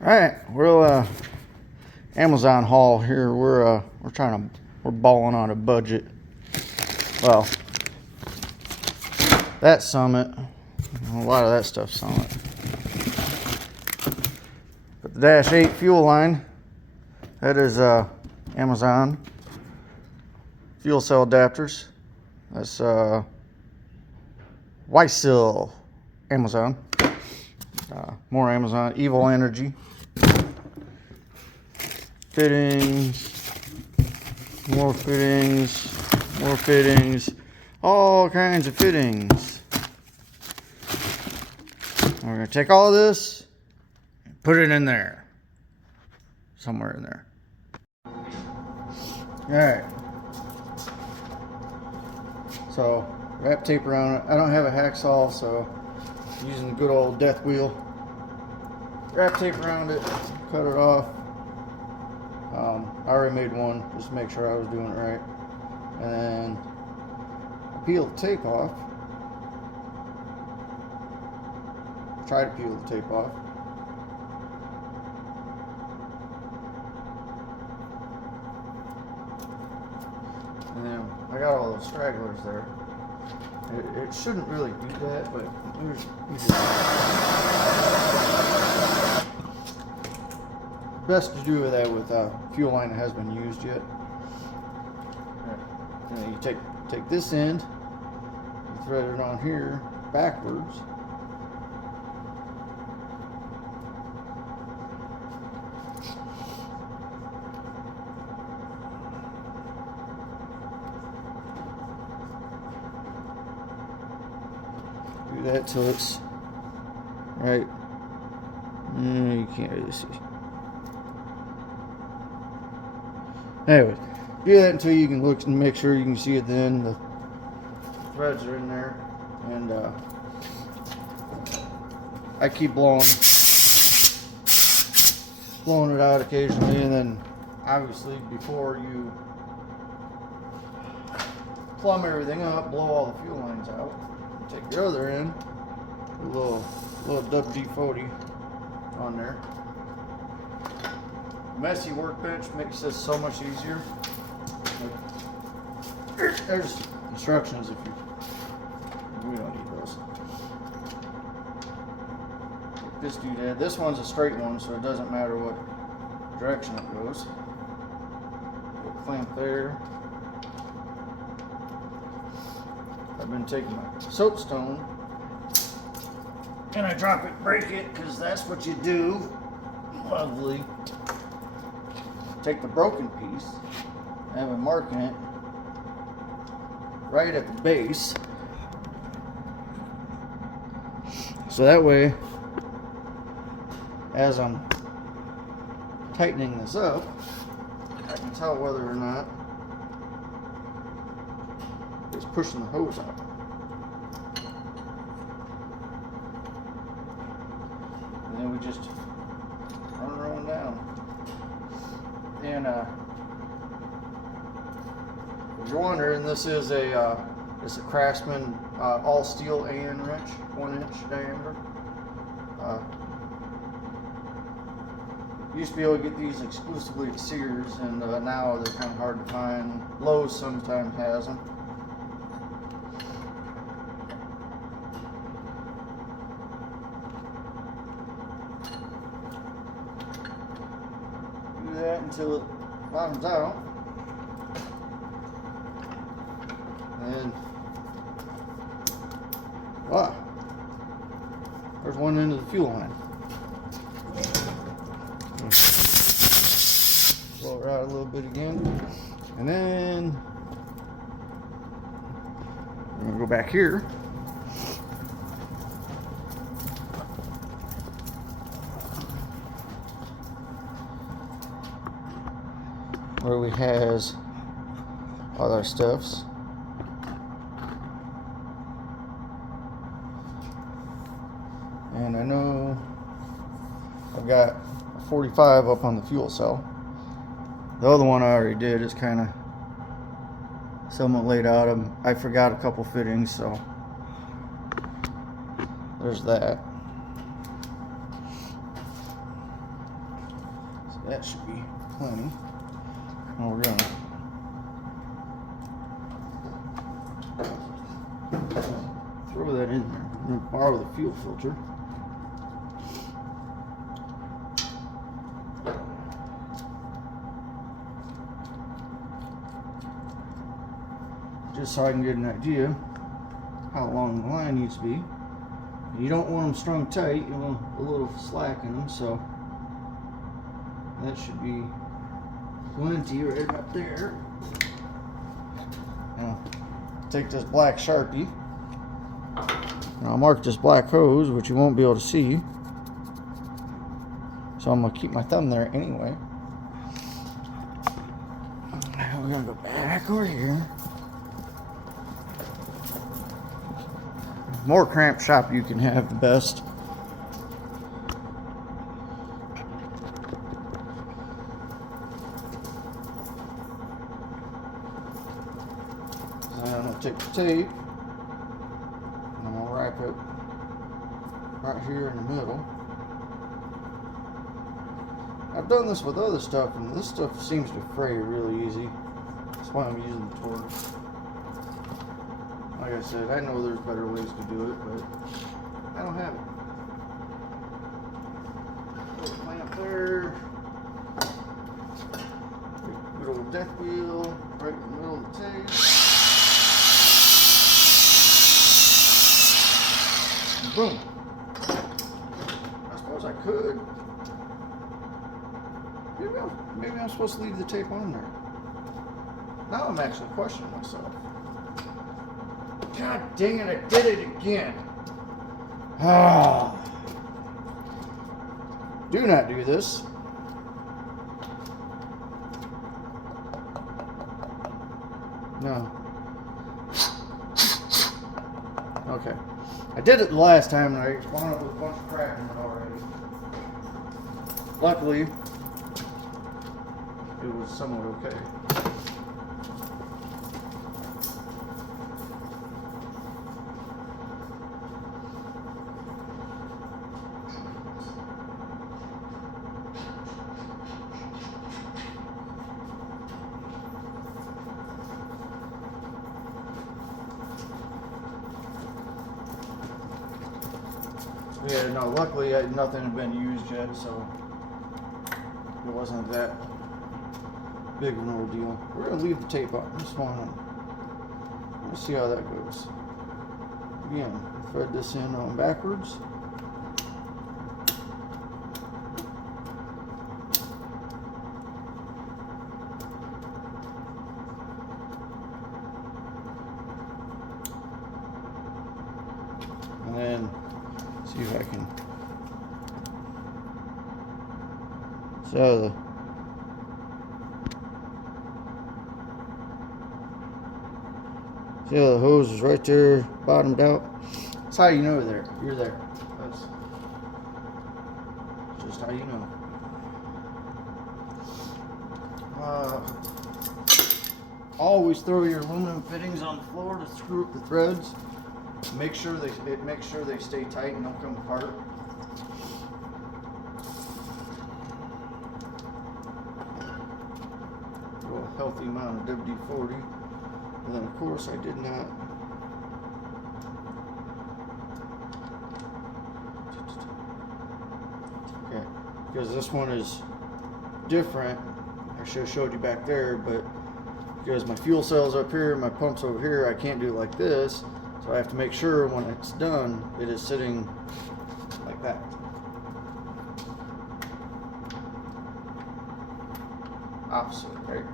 All right, we're Amazon haul here. We're balling on a budget. Well, that Summit, a lot of that stuff Summit. But the Dash 8 fuel line, that is Amazon. Fuel cell adapters, that's Wysil, Amazon. More Amazon. Evil Energy. Fittings. More fittings. More fittings. All kinds of fittings. And we're going to take all of this and put it in there. Somewhere in there. Alright. So, wrap tape around it. I don't have a hacksaw, so I'm using the good old death wheel. Wrap tape around it, cut it off. I already made one just to make sure I was doing it right. And then peel the tape off. Try to peel the tape off. And then I got all those stragglers there. It shouldn't really do that, but best to do that with a fuel line that hasn't been used yet. And then you take this end, you thread it on here backwards. Do that till it's right. You can't really see. Anyway, do that until you can look and make sure you can see it. Then the threads are in there, and I keep blowing it out occasionally, and then obviously before you plumb everything up, blow all the fuel lines out. Take your other end, a little WD-40 on there. Messy workbench makes this so much easier. There's instructions if we don't need those. This doodad. This one's a straight one, so it doesn't matter what direction it goes. Little clamp there. I've been taking my soapstone and I drop it, break it, because that's what you do. Lovely. Take the broken piece, I have a mark in it right at the base, so that way as I'm tightening this up, I can tell whether or not it's pushing the hose out. And then we just run her on down. And if you're wondering, this is it's a Craftsman all steel AN wrench, 1 inch diameter. Used to be able to get these exclusively at Sears, and now they're kind of hard to find. Lowe's sometimes has them. Do that until it bottoms out, and wow, there's one end of the fuel line. Blow it out a little bit again, and then we're gonna go back here. Where we has all our stuffs. And I know I've got a 45 up on the fuel cell. The other one I already did. It's kind of somewhat laid out. I forgot a couple fittings, so there's that. That should be plenty. Now we're gonna throw that in there. I'm gonna borrow the fuel filter. Just so I can get an idea how long the line needs to be. You don't want them strung tight, you want a little slack in them, so that should be plenty right up there. Now, take this black Sharpie. And I'll mark this black hose, which you won't be able to see. So I'm going to keep my thumb there anyway. Now we're going to go back over here. The more cramped shop you can have, the best. And I'm going to take the tape and I'm going to wrap it right here in the middle. I've done this with other stuff, and this stuff seems to fray really easy. That's why I'm using the torch. Like I said, I know there's better ways to do it, but I don't have it. Little clamp there. Good old death wheel right in the middle of the tape. And boom. I suppose I could. Maybe I'm supposed to leave the tape on there. Now I'm actually questioning myself. God dang it, I did it again. Ah. Do not do this. No. Okay. I did it the last time and I wound up with a bunch of crap in it already. Luckily, it was somewhat okay. Yeah, no, luckily nothing had been used yet, so it wasn't that big of an ordeal. We're going to leave the tape on. Just want to see how that goes. Again, thread this in on backwards. And then see if I can see how the hose is right there, bottomed out. That's how you know you're there. That's just how you know. Always throw your aluminum fittings on the floor to screw up the threads. Make sure they stay tight and don't come apart. A healthy amount of WD-40. And then of course I did not because this one is different. I should have showed you back there, but because my fuel cell's up here, my pump's over here, I can't do it like this. So I have to make sure when it's done, it is sitting like that. Opposite, right?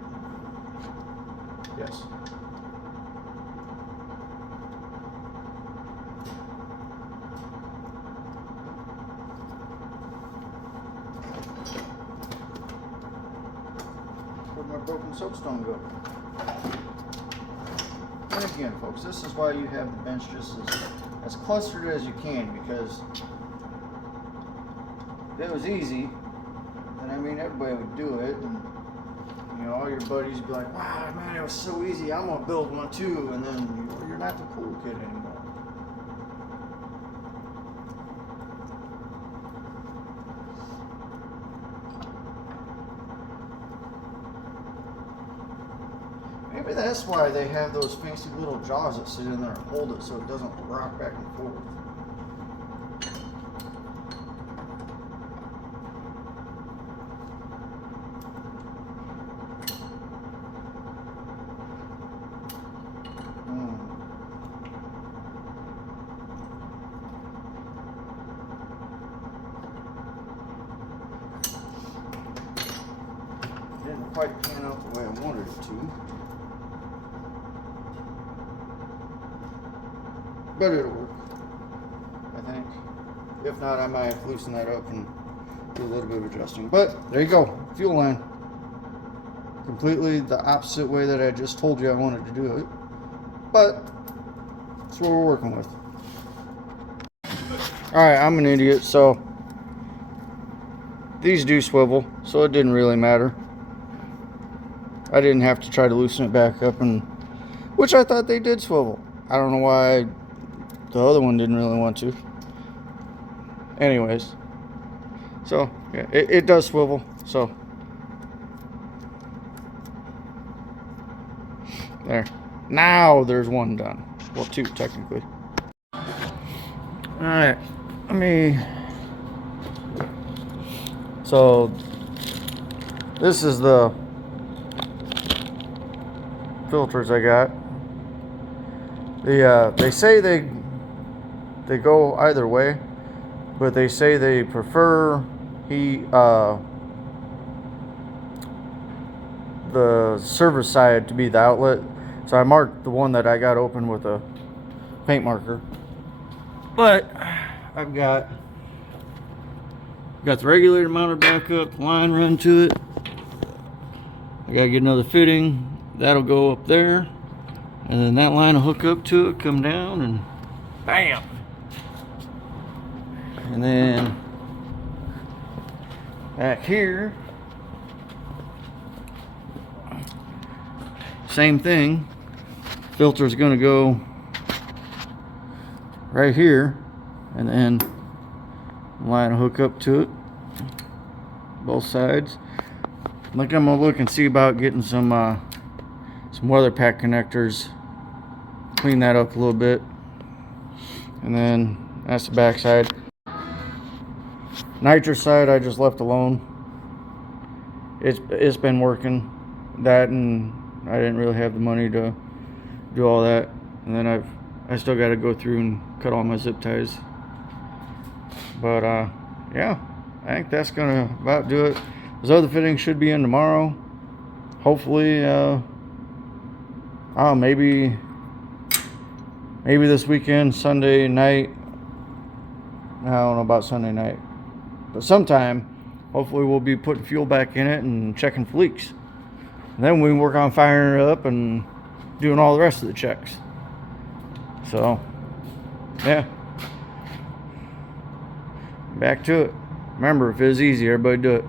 Yes. Where'd my broken soapstone go? And again, folks, this is why you have the bench just as clustered as you can, because if it was easy, then I mean everybody would do it, and you know, all your buddies would be like, wow, man, it was so easy, I'm gonna build one too, and then you're not the cool kid anymore. Maybe that's why they have those fancy little jaws that sit in there and hold it so it doesn't rock back and forth. Didn't quite pan out the way I wanted it to. But it'll work, I think. If not, I might have to loosen that up and do a little bit of adjusting. But there you go, fuel line. Completely the opposite way that I just told you I wanted to do it. But that's what we're working with. Alright, I'm an idiot, so these do swivel, so it didn't really matter. I didn't have to try to loosen it back up, and which I thought they did swivel. I don't know why the other one didn't really want to. Anyways, so yeah, it does swivel. So there. Now there's one done. Well, two technically. All right, let me. So this is the filters I got. They say they go either way, but they say they prefer the server side to be the outlet. So I marked the one that I got open with a paint marker. But I've got the regulator mounted back up, line run to it. I gotta get another fitting. That'll go up there. And then that line will hook up to it, come down, and bam! And then back here, same thing. Filter's gonna go right here, and then the line will hook up to it, both sides. I think I'm gonna look and see about getting some weather pack connectors. Clean that up a little bit, and then that's the back side. Nitrous side I just left alone. It's been working. That, and I didn't really have the money to do all that. And then I still got to go through and cut all my zip ties. But yeah, I think that's gonna about do it. Those other fittings should be in tomorrow. Hopefully, maybe this weekend, Sunday night. I don't know about Sunday night, but sometime, hopefully we'll be putting fuel back in it and checking for leaks. And then we can work on firing it up and doing all the rest of the checks. So, yeah. Back to it. Remember, if it was easy, everybody do it.